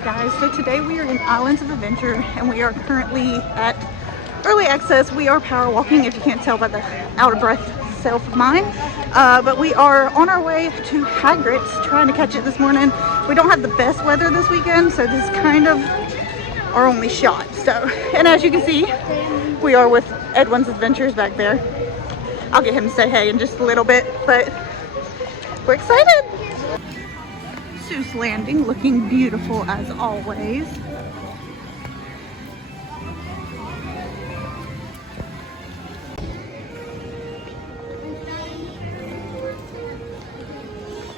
you guys. So today we are in Islands of Adventure and we are currently at early access. We are power walking, if you can't tell by the out of breath self of mine. But we are on our way to Hagrid's, trying to catch it this morning. We don't have the best weather this weekend, so this is kind of our only shot. So, and as you can see, we are with Edwin's Adventures back there. I'll get him to say hey in just a little bit, but we're excited. Seuss Landing looking beautiful as always.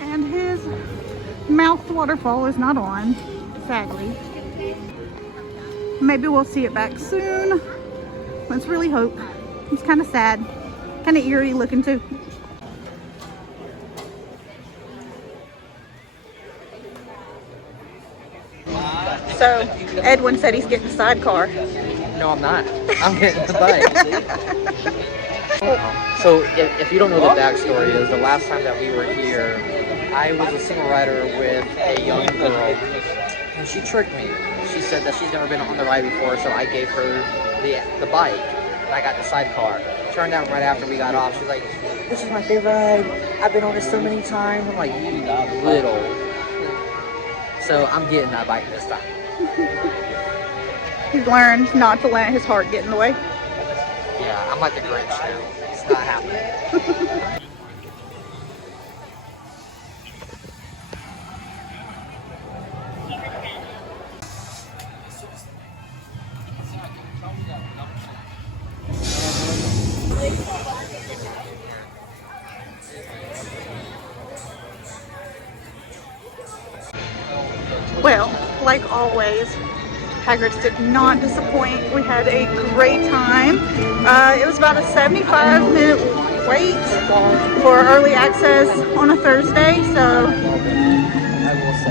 And his mouth waterfall is not on, sadly. Maybe we'll see it back soon. Let's really hope. It's kind of sad, kind of eerie looking too. So, Edwin said he's getting the sidecar. No, I'm not. I'm getting the bike. So, if you don't know the backstory, is the last time that we were here, I was a single rider with a young girl, and she tricked me. She said that she's never been on the ride before, so I gave her the bike, and I got the sidecar. Turned out right after we got off, she's like, "This is my favorite ride. I've been on it so many times." I'm like, "You little." So I'm getting that bike this time. He's learned not to let his heart get in the way. Yeah, I'm like the Grinch now. It's not happening. Well, like always, Hagrid's did not disappoint. We had a great time. It was about a 75-minute wait for early access on a Thursday, so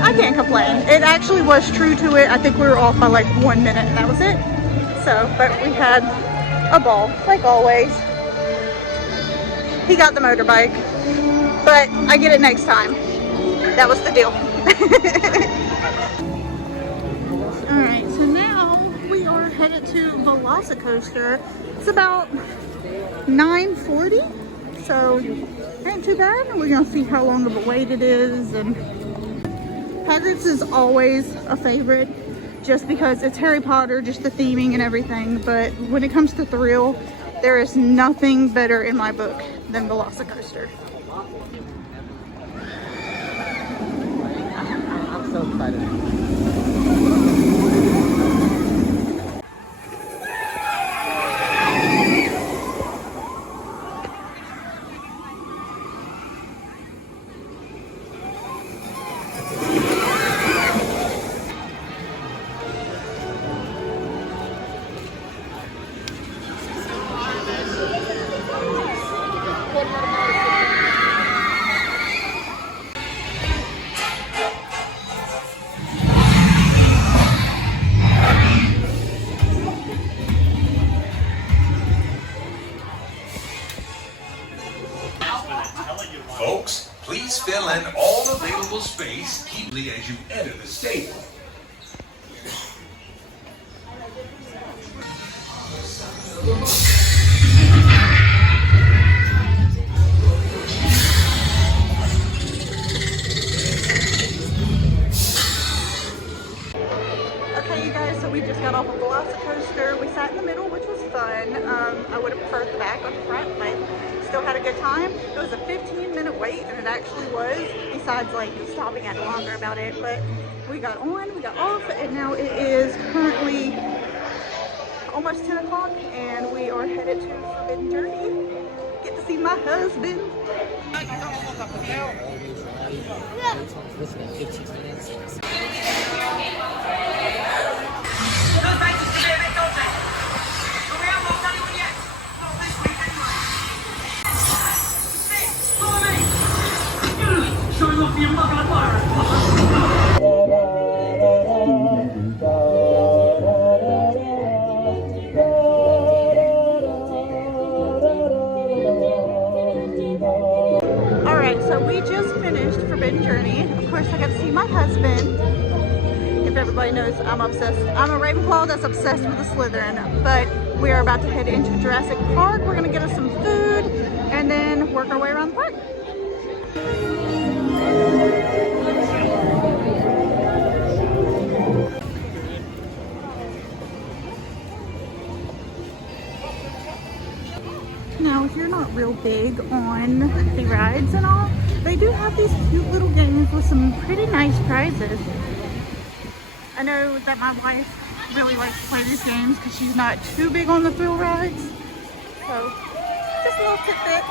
I can't complain. It actually was true to it. I think we were off by like 1 minute and that was it. So, but we had a ball, like always. He got the motorbike, but I get it next time. That was the deal. Alright, so now we are headed to Velocicoaster. It's about 9:40, so ain't too bad. We're gonna see how long of a wait it is. And Hagrid's is always a favorite just because it's Harry Potter, just the theming and everything. But when it comes to thrill, there is nothing better in my book than Velocicoaster. I'm so excited. Folks, please fill in all available space keenly as you enter the stable. Okay, you guys, so we just got off of Velocicoaster. We sat in the middle, which was fun. I would have preferred the back on the front, but still had a good time. It was a 15-minute wait, and it actually was, besides like stopping at longer about it. But we got on, we got off, and now it is currently almost 10 o'clock, and we are headed to Forbidden Journey. Get to see my husband. Alright, so we just finished Forbidden Journey. Of course, I got to see my husband. If everybody I'm obsessed. I'm a Ravenclaw that's obsessed with the Slytherin. But we are about to head into Jurassic Park. We're gonna get us some food and then work our way around the park. Now, if you're not real big on the rides and all, they do have these cute little games with some pretty nice prizes. I know that my wife really likes to play these games because she's not too big on the thrill rides. So, just a little tidbit.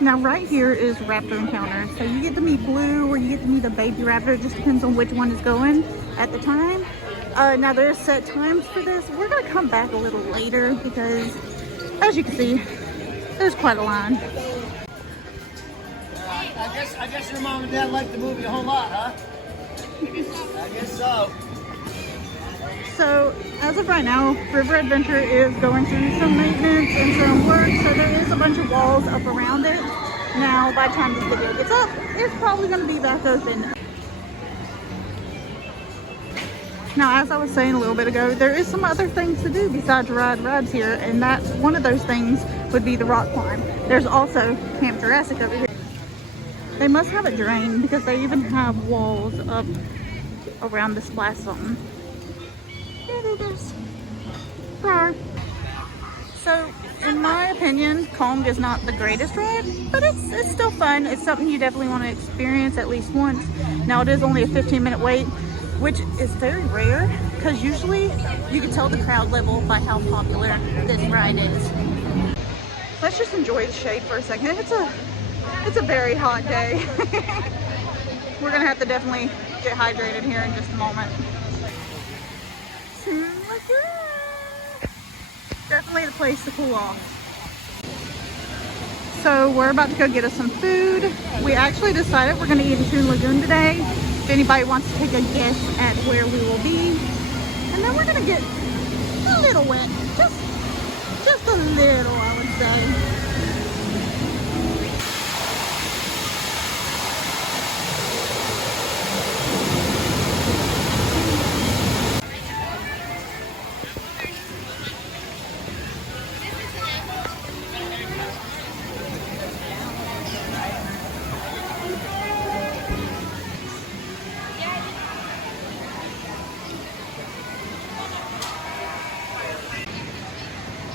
Now, right here is Raptor Encounter. So you get to meet Blue or you get to meet a baby raptor. It just depends on which one is going at the time. Now there's set times for this. We're gonna come back a little later because, as you can see, there's quite a line. I guess your mom and dad liked the movie a whole lot, huh? I guess so. So as of right now, River Adventure is going through some maintenance and some work. So there is a bunch of walls up around it. Now, by the time this video gets up, it's probably gonna be back open. Now, as I was saying a little bit ago, there is some other things to do besides ride rides here, and that's one of those things would be the rock climb. There's also Camp Jurassic over here. They must have it drained because they even have walls up around the splash zone. Yeah, there it is. Rawr. So, in my opinion, Kong is not the greatest ride, but it's still fun. It's something you definitely want to experience at least once. Now, it is only a 15-minute wait, which is very rare because usually you can tell the crowd level by how popular this ride is. Let's just enjoy the shade for a second. It's a very hot day. We're gonna have to definitely get hydrated here in just a moment. Definitely the place to cool off. So we're about to go get us some food. We actually decided we're gonna eat in Toon Lagoon today. If anybody wants to take a guess at where we will be. And then we're gonna get a little wet. Just a little, I would say.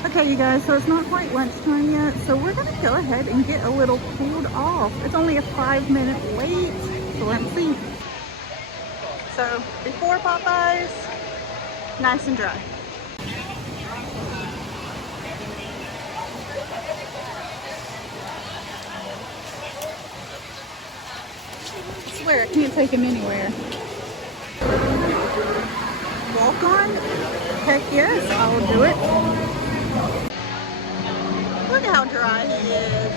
Okay, you guys, so it's not quite lunchtime yet, so we're gonna go ahead and get a little cooled off. It's only a 5-minute wait, so let's see. So, before Popeyes, nice and dry. I swear, I can't take him anywhere. Walk on? Heck yes, I'll do it. Look at how dry he is.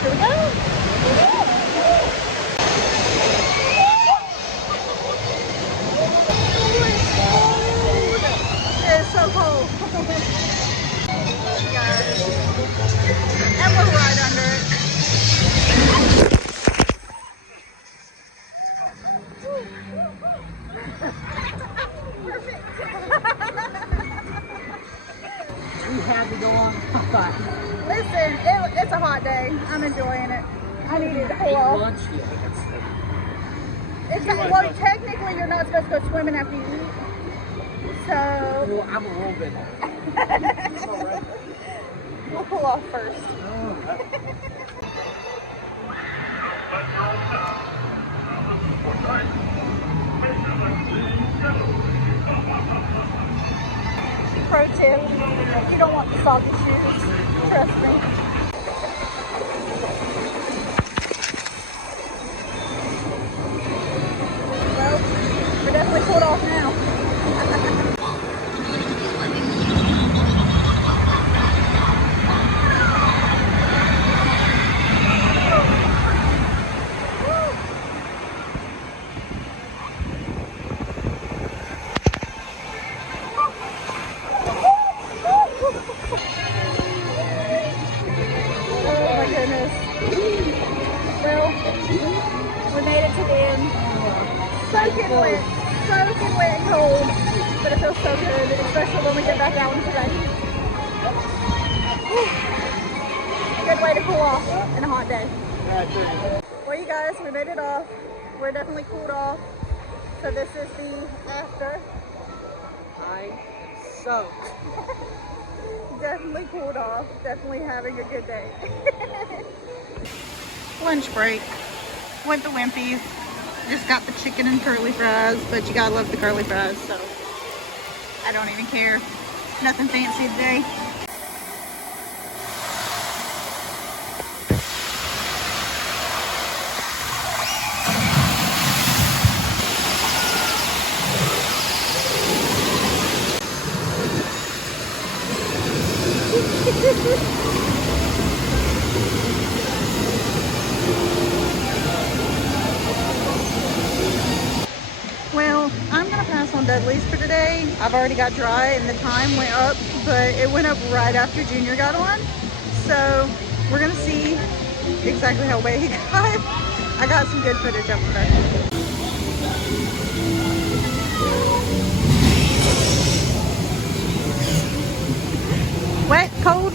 Here we go. It's so cold. Guys. And we're right under it. We had to go on Popeye. Listen, it's a hot day. I'm enjoying it. I needed to cool off. Lunch, It's not, well, technically you're not supposed to go swimming after you eat. So well, I'm a little bit. we'll cool off first. Pro tip, you don't want the soggy shoes, trust me. Well, we're definitely cooled off now. Oh my goodness. soaking wet and cold, but it feels so good, especially when we get back out into the heat. Whew. Good way to cool off in a hot day. Well, you guys, we made it off. We're definitely cooled off. So this is the after. I soaked. Definitely cooled off. Definitely having a good day. Lunch break. Went to Wimpy's. Just got the chicken and curly fries, but you gotta love the curly fries, so I don't even care. Nothing fancy today. Well, I'm gonna pass on Dudley's for today. I've already got dry and the time went up, but it went up right after Junior got on. So we're gonna see exactly how wet he got. I got some good footage up there. Wet, cold?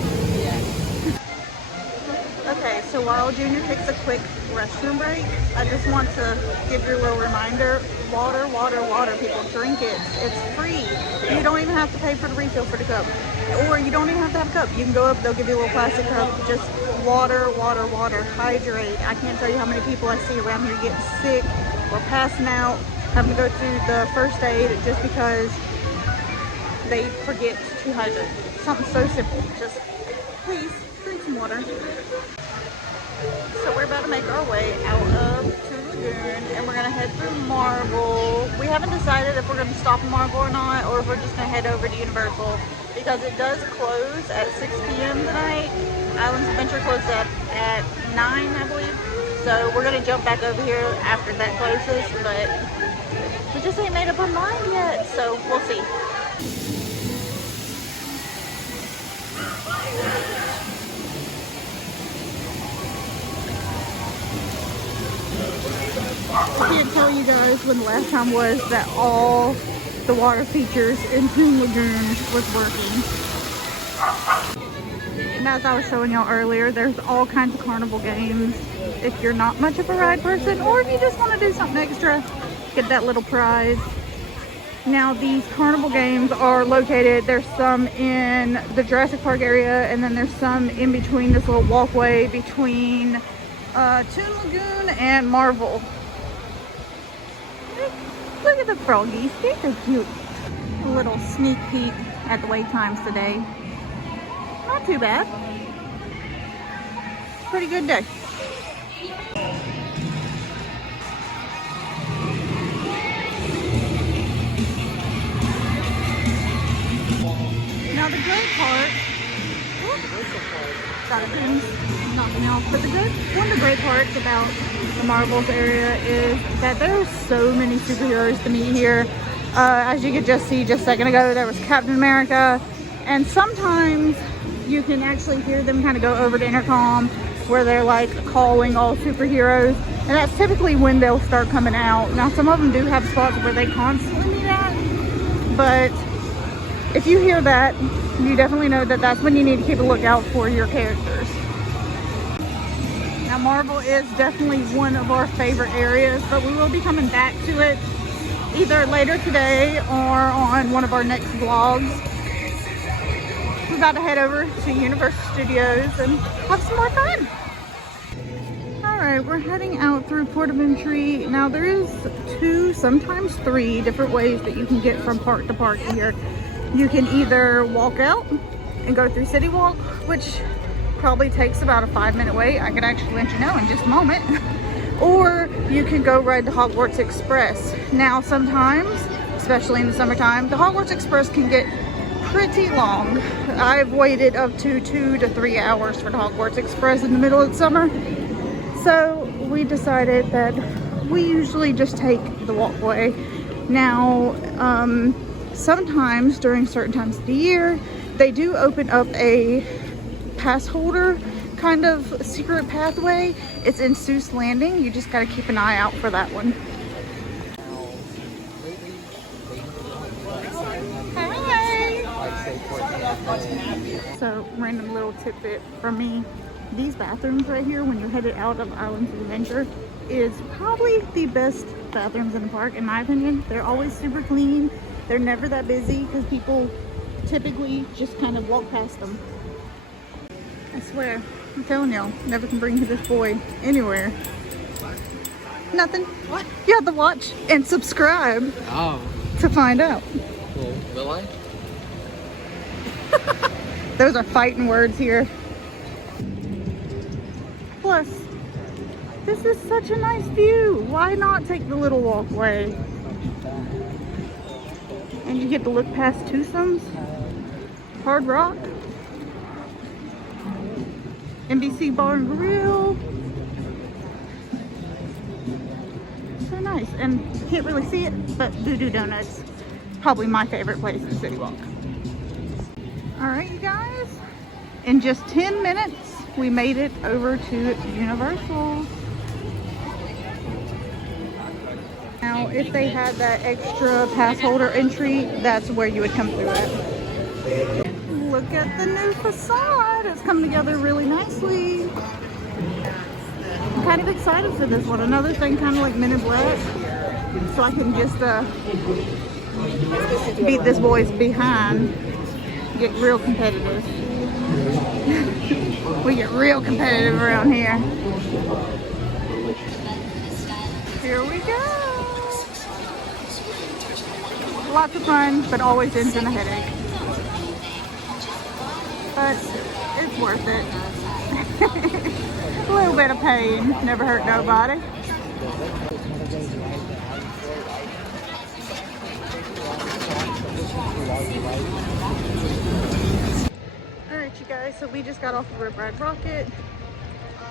Okay, so while Junior takes a quick restroom break, I just want to give you a little reminder. Water, water, water, people. Drink it. It's free. You don't even have to pay for the refill for the cup. Or you don't even have to have a cup. You can go up, they'll give you a little plastic cup. Just water, water, water. Hydrate. I can't tell you how many people I see around here getting sick or passing out, having to go through the first aid just because they forget to hydrate. Something so simple. Just please drink some water. So we're about to make our way out of Toon Lagoon and we're gonna head through Marvel. We haven't decided if we're gonna stop in Marvel or not, or if we're just gonna head over to Universal because it does close at 6 p.m. tonight. Islands Adventure closes at 9, I believe. So we're gonna jump back over here after that closes, but we just ain't made up our mind yet, so we'll see. I can't tell you guys when the last time was that all the water features in Toon Lagoon was working. And as I was showing y'all earlier, there's all kinds of carnival games. If you're not much of a ride person, or if you just want to do something extra, get that little prize. Now these carnival games are located, there's some in the Jurassic Park area, and then there's some in between this little walkway between Toon Lagoon and Marvel. Look at the froggies, they're so cute. A little sneak peek at the wait times today. Not too bad. Pretty good day. Now the great part, but one of the great parts about the Marvels area is that there are so many superheroes to meet here. As you could just see just a second ago, there was Captain America, and sometimes you can actually hear them kind of go over the intercom where they're like calling all superheroes, and that's typically when they'll start coming out. Now some of them do have spots where they constantly meet at, but if you hear that, you definitely know that that's when you need to keep a lookout for your characters. Now Marvel is definitely one of our favorite areas, but we will be coming back to it either later today or on one of our next vlogs. We're about to head over to Universal Studios and have some more fun. Alright, we're heading out through Port of Entry. Now there is 2, sometimes 3 different ways that you can get from park to park here. You can either walk out and go through City Walk, which probably takes about a 5-minute wait. I can actually let you know in just a moment. Or you can go ride the Hogwarts Express. Now sometimes, especially in the summertime, the Hogwarts Express can get pretty long. I've waited up to 2 to 3 hours for the Hogwarts Express in the middle of the summer. So we decided that we usually just take the walkway. Now, sometimes during certain times of the year, they do open up a pass holder kind of secret pathway. It's in Seuss Landing. You just got to keep an eye out for that one. So, random little tidbit from me. These bathrooms right here, when you're headed out of Islands of Adventure, is probably the best bathrooms in the park, in my opinion. They're always super clean. They're never that busy because people typically just kind of walk past them. I swear, I'm telling y'all, never can bring this boy anywhere. Nothing. What? You have to watch and subscribe to find out. Well, will I? Those are fighting words here. Plus, this is such a nice view. Why not take the little walkway? And you get to look past Twosomes, Hard Rock, NBC Bar and Grill. So nice. And you can't really see it, but Voodoo Donuts, probably my favorite place in City Walk. Alright, you guys, in just 10 minutes we made it over to Universal. Now, if they had that extra pass holder entry, that's where you would come through it. Look at the new facade. It's come together really nicely. I'm kind of excited for this one. Another thing, kind of like Men in Black, so I can just beat this boy's behind. Get real competitive. We get real competitive around here. Here we go. Lots of fun, but always ends in a headache. But it's worth it. A little bit of pain, never hurt nobody. Alright, you guys, so we just got off of Rip Ride Rocket.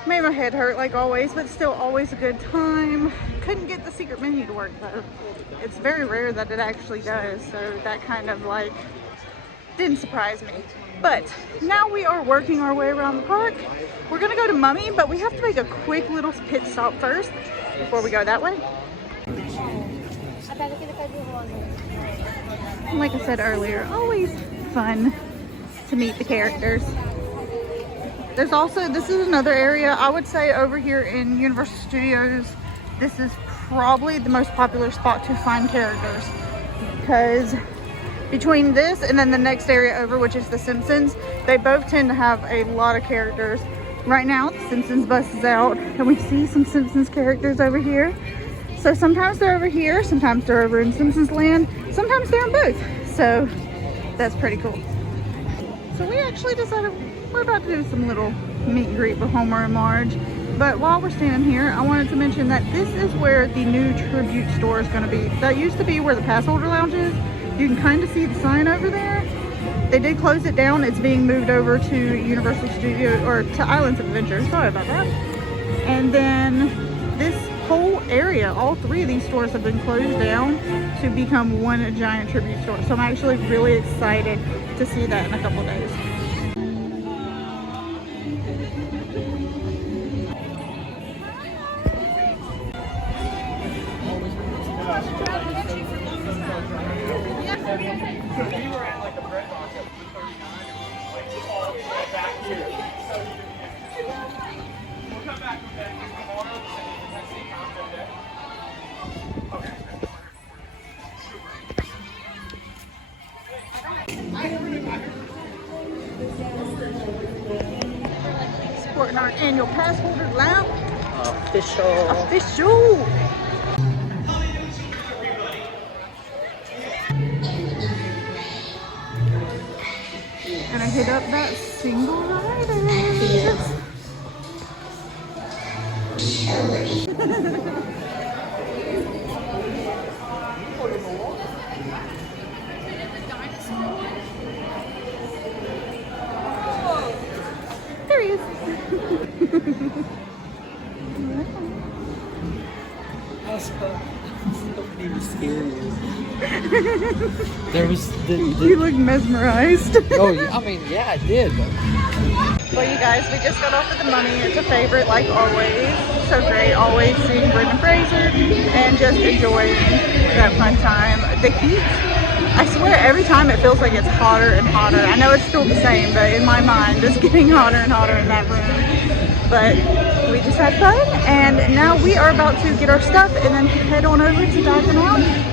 Made my head hurt like always, but still always a good time. Couldn't get the secret menu to work though. It's very rare that it actually does, so that kind of like didn't surprise me. But now we are working our way around the park. We're gonna go to Mummy, but we have to make a quick little pit stop first before we go that way. Like I said earlier, always fun to meet the characters. There's also, this is another area, I would say over here in Universal Studios, this is probably the most popular spot to find characters. Because between this and then the next area over, which is the Simpsons, they both tend to have a lot of characters. Right now, the Simpsons bus is out, and we see some Simpsons characters over here. So sometimes they're over here, sometimes they're over in Simpsons Land, sometimes they're in both. So that's pretty cool. So we actually decided we're about to do some little meet and greet with Homer and Marge. But while we're standing here, I wanted to mention that this is where the new tribute store is going to be. That used to be where the pass holder lounge is. You can kind of see the sign over there. They did close it down. It's being moved over to Universal Studios, or to Islands of Adventure. Sorry about that. And then this whole area, all three of these stores have been closed down to become one giant tribute store. So I'm actually really excited to see that in a couple of days. Sporting our annual pass holder lamp. Official. Gonna hit up that single rider. There he is. There was You look mesmerized. Oh, I mean, yeah, I did. But... Well, you guys, we just got off at the Mummy. It's a favorite, like always. So great, always seeing Brendan Fraser and just enjoying that fun time. The heat I swear every time it feels like it's hotter and hotter. I know it's still the same, but in my mind it's getting hotter and hotter in that room. But we just had fun, and now we are about to get our stuff and then head on over to Diagon Alley.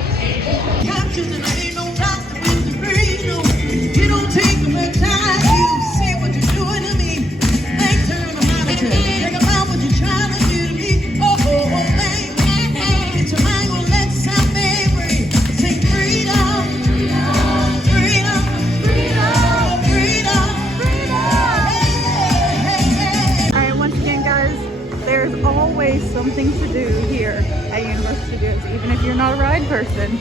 Always something to do here at Universal Studios, even if you're not a ride person.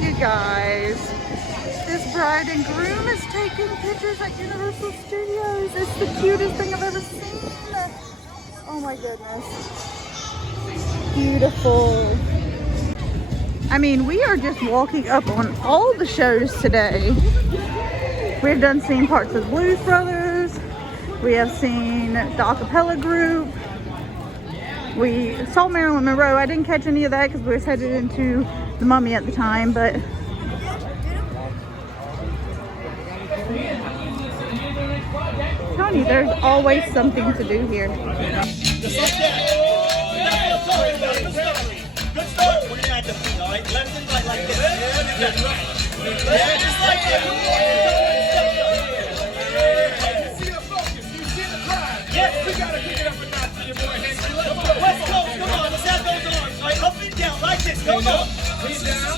You guys, this bride and groom is taking pictures at Universal Studios. It's the cutest thing I've ever seen. Oh my goodness. Beautiful. I mean, we are just walking up on all the shows today. We've done seen parts of Blues Brothers. We have seen the acapella group. We saw Marilyn Monroe. I didn't catch any of that because we was headed into the Mummy at the time, but I'm telling you, there's always something to do here. Just like that. Good start. We're gonna add the feet, all right? Left and right like this. Yeah, just like that. Yes, we gotta pick it up a notch for your boy Henry. West Coast, come on, let's have those arms. All right, up and down like this. Come on.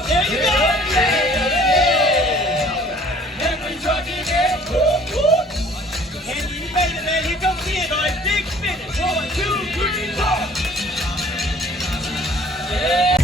There you go. Henry trucking it. Henry, you made it, man. Here comes the end. All right, big finish. 1, 2, 3, 4. Yeah.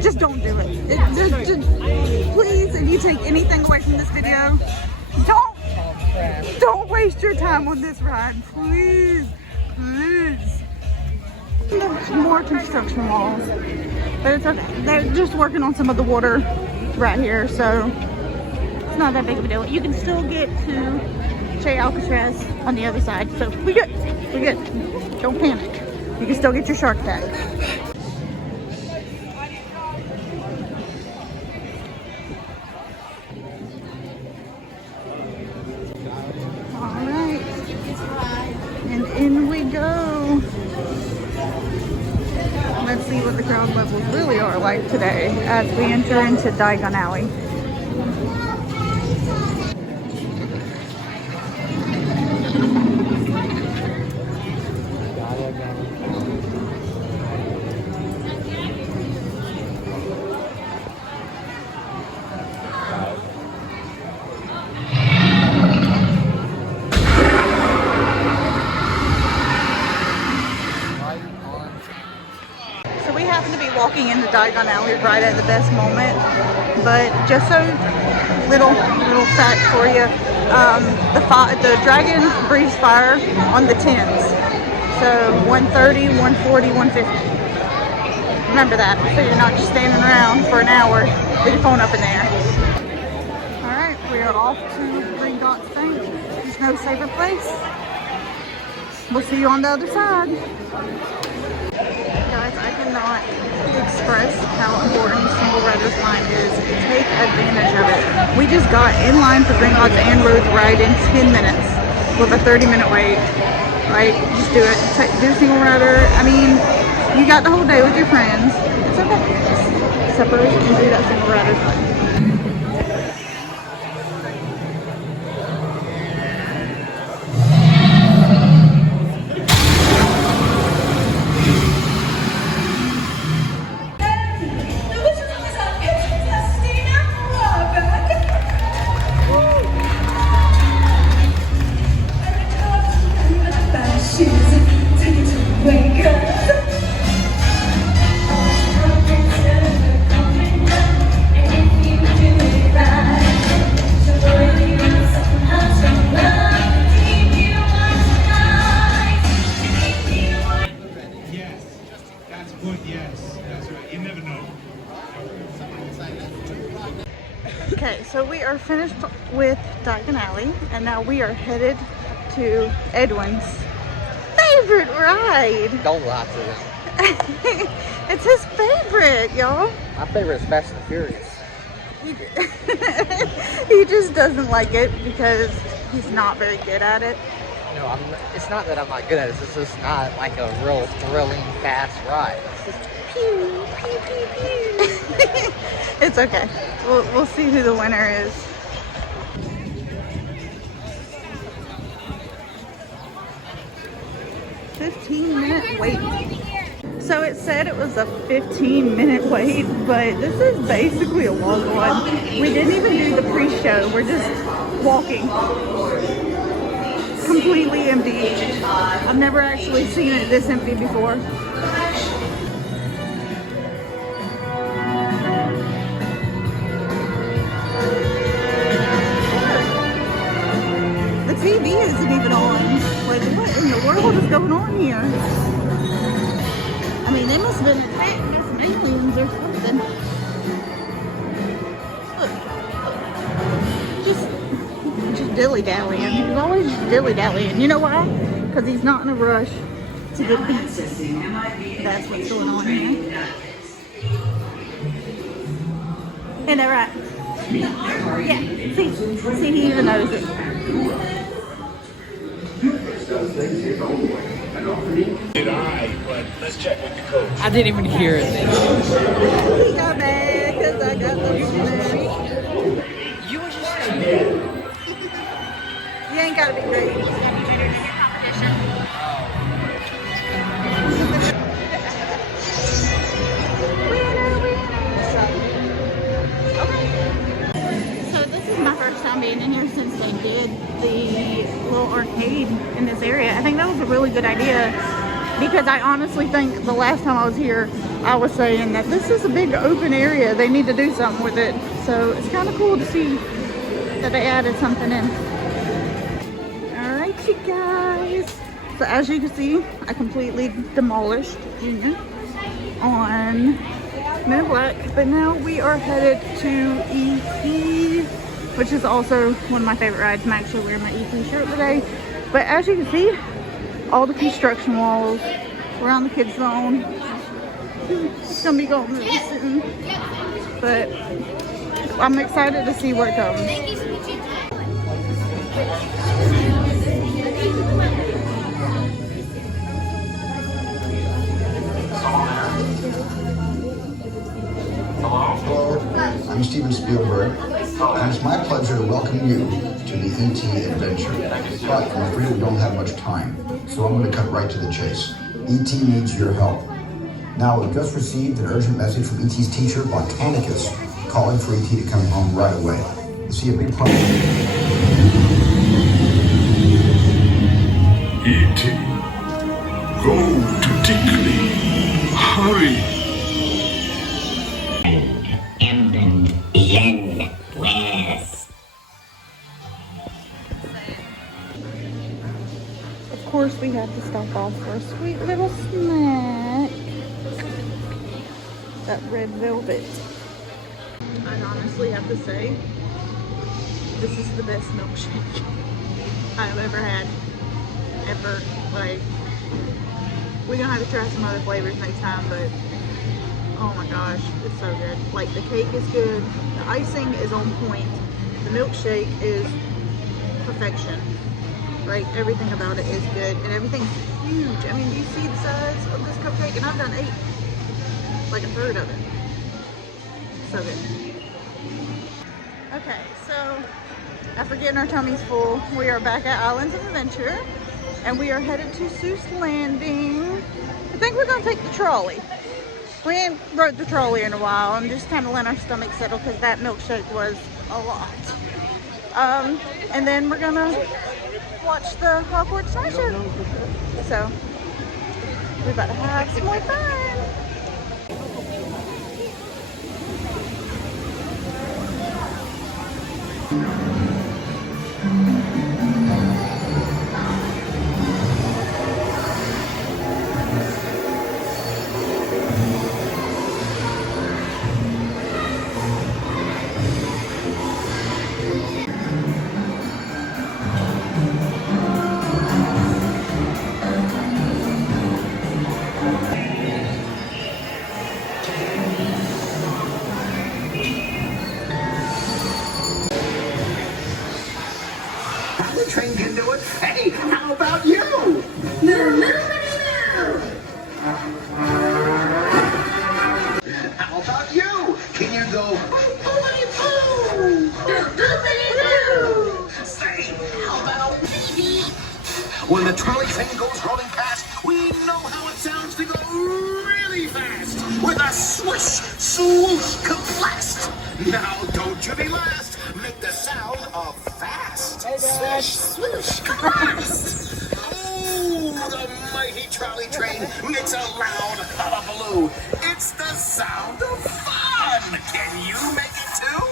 Just don't do it. Just, please, if you take anything away from this video, don't waste your time on this ride. Please. More construction walls. But it's okay. They're just working on some of the water right here, so it's not that big of a deal. You can still get to Che Alcatraz on the other side, so we're good. We're good. Don't panic. You can still get your shark tag. In we go. Let's see what the crowd levels really are like today as we enter into Diagon Alley. Walking into Diagon Alley right at the best moment, but just so little fact for you, the dragon breathes fire on the 10s, so 130, 140, 150. Remember that, so you're not just standing around for an hour with your phone up in the air. All right, we are off to Green Dots Bank. There's no safer place. We'll see you on the other side. Guys, guys, I cannot express how important Single Rider's Line is. Take advantage of it. We just got in line for Gringotts and Road Ride in 10 minutes with a 30-minute wait. Like, just do it. Do Single Rider. I mean, you got the whole day with your friends. It's okay. Separate and do that Single Rider's Line. Okay, so we are finished with Diagon Alley, and now we are headed to Edwin's favorite ride. Don't lie to him. It's his favorite, y'all. My favorite is Fast and Furious. He just doesn't like it because he's not very good at it. No, it's not that I'm not good at it. It's just not like a real thrilling, fast ride. It's just pew, pew, pew, pew. It's okay. We'll see who the winner is. "15-minute wait." So it said it was a 15-minute wait, but this is basically a long one. We didn't even do the pre-show. We're just walking. Completely empty. I've never actually seen it this empty before. The TV isn't even on. Like, what in the world is going on here? I mean, they must have been attacking some aliens or something. Look. Just dilly-dallying. He's always just dilly-dallying. You know why? Because he's not in a rush to get pizza. That's what's going on here. Isn't that right? Yeah. See, he even knows it. But let's check with the coach. I didn't even hear it. He got mad because I got the money. You were just You ain't gotta be great. You just gotta be better than your competition. So this is my first time being in here since they did the little arcade in this area. I think that was a really good idea because I honestly think the last time I was here, I was saying that this is a big open area. They need to do something with it. So it's kind of cool to see that they added something in. Alright, you guys. So as you can see, I completely demolished Junior on Men in Black, but now we are headed to E.T., which is also one of my favorite rides. I'm actually wearing my E.T. shirt today. But as you can see, all the construction walls, we're on the kids zone. It's gonna be going really soon, but I'm excited to see what comes. Hello, I'm Steven Spielberg, and it's my pleasure to welcome you to the E.T. adventure. But I'm afraid we don't have much time, so I'm going to cut right to the chase. E.T. needs your help. Now, we've just received an urgent message from E.T.'s teacher, Botanicus, calling for E.T. to come home right away. You see a big problem? E.T. Go to Tinkley. Hurry. Of course, we have to stop off for a sweet little snack. That red velvet. I honestly have to say, this is the best milkshake I've ever had. Ever. Like, We're gonna have to try some other flavors next time, but oh my gosh, it's so good. Like the cake is good, the icing is on point, the milkshake is perfection. Like everything about it is good, and everything's huge. I mean, do you see the size of this cupcake? And I've done 8, like a third of it. So good. Okay, so after getting our tummies full, we are back at Islands of Adventure, and we are headed to Seuss Landing. I think we're gonna take the trolley. We ain't rode the trolley in a while. I'm just kind of letting our stomach settle because that milkshake was a lot. And then we're gonna watch the Hogwarts Night Show. So we're about to have some more fun. The train can do it. Hey, how about you? How about you? Can you go boopity boo? Say, how about baby? When the trolley train goes rolling past, we know how it sounds to go really fast. With a swish, swoosh, kablast. Now don't you be last. Make the sound of fast. Swish, swoosh, kablast. Oh, the mighty trolley train makes a loud hullabaloo. It's the sound of fun. Can you make it too?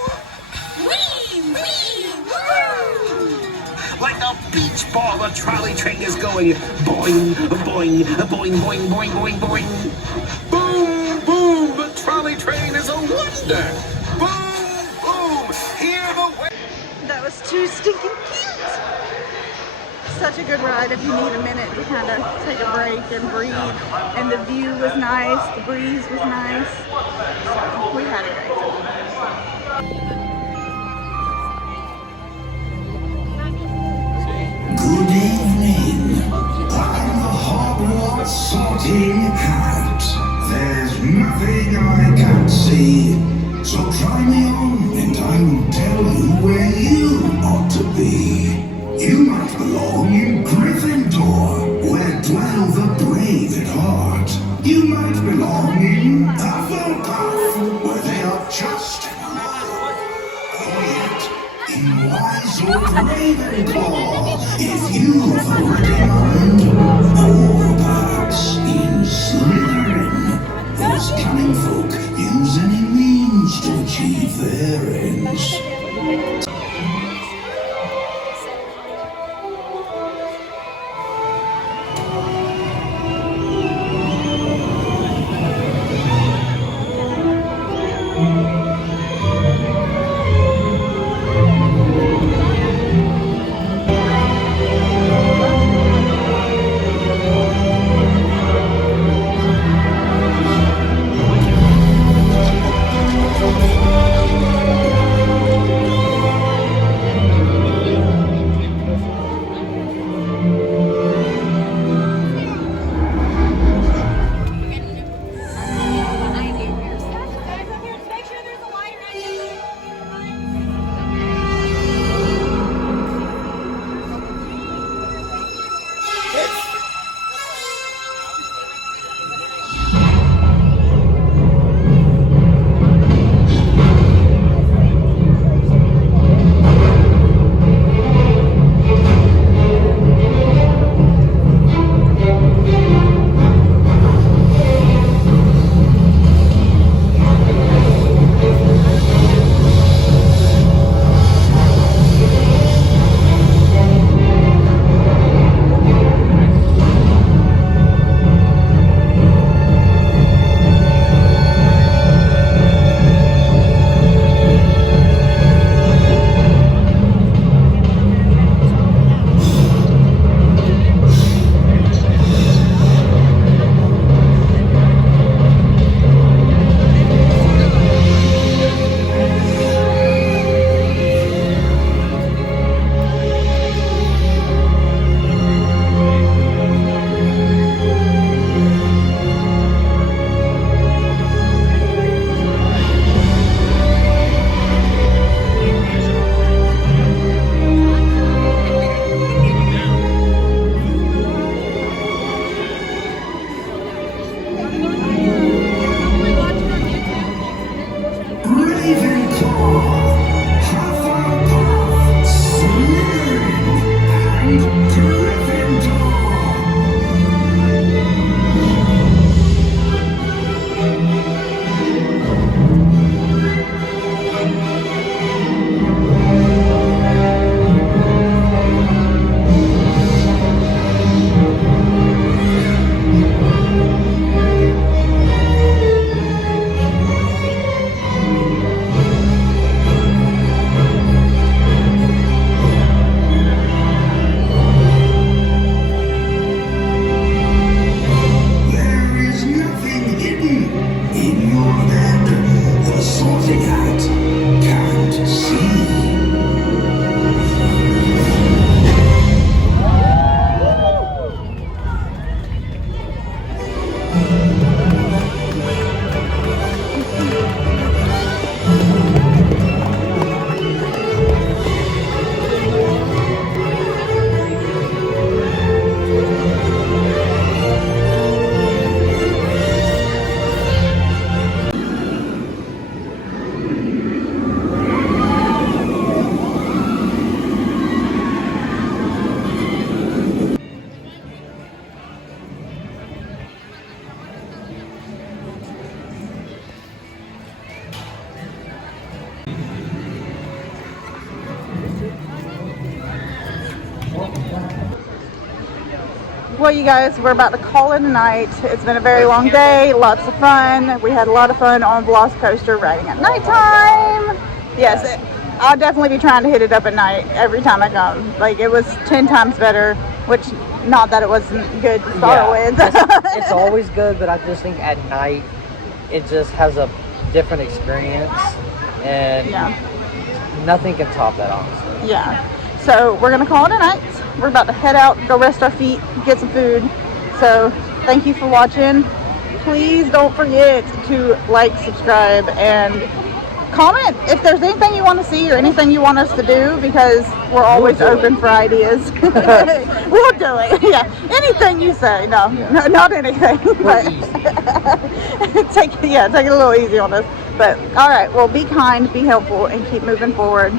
Wee, wee, woo! Like a beach ball, the trolley train is going boing, boing, boing, boing, boing, boing, boing. Boom, boom, the trolley train is a wonder. Boom, boom, hear the way. That was too stinking cute. Such a good ride if you need a minute to kind of take a break and breathe. And the view was nice, the breeze was nice. So we had a great time. Good evening. I'm the Hogwarts Sorting Hat. There's nothing I can't see. So try me on and I will tell you where you ought to be. You might belong in Gryffindor, where dwell the brave at heart. You might belong in Hufflepuff, where they are just and loyal. Or yet, in wise old Ravenclaw, if you've already learned. Or perhaps in Slytherin, those cunning folk use any means to achieve their ends. well, you guys, we're about to call it a night. It's been a very long day, lots of fun. We had a lot of fun on Velocicoaster riding at nighttime. Yes, I'll definitely be trying to hit it up at night every time I come. Like, it was 10 times better, which, not that it wasn't good to start with. It's always good, but I just think at night it just has a different experience, and nothing can top that, honestly. Yeah. So we're gonna call it a night. We're about to head out, go rest our feet, get some food. So thank you for watching. Please don't forget to like, subscribe, and comment if there's anything you want to see or anything you want us to do, because we're always open for ideas. We'll do it. Yeah, anything you say. No, not anything. But take it a little easy on us. But all right, well, be kind, be helpful, and keep moving forward.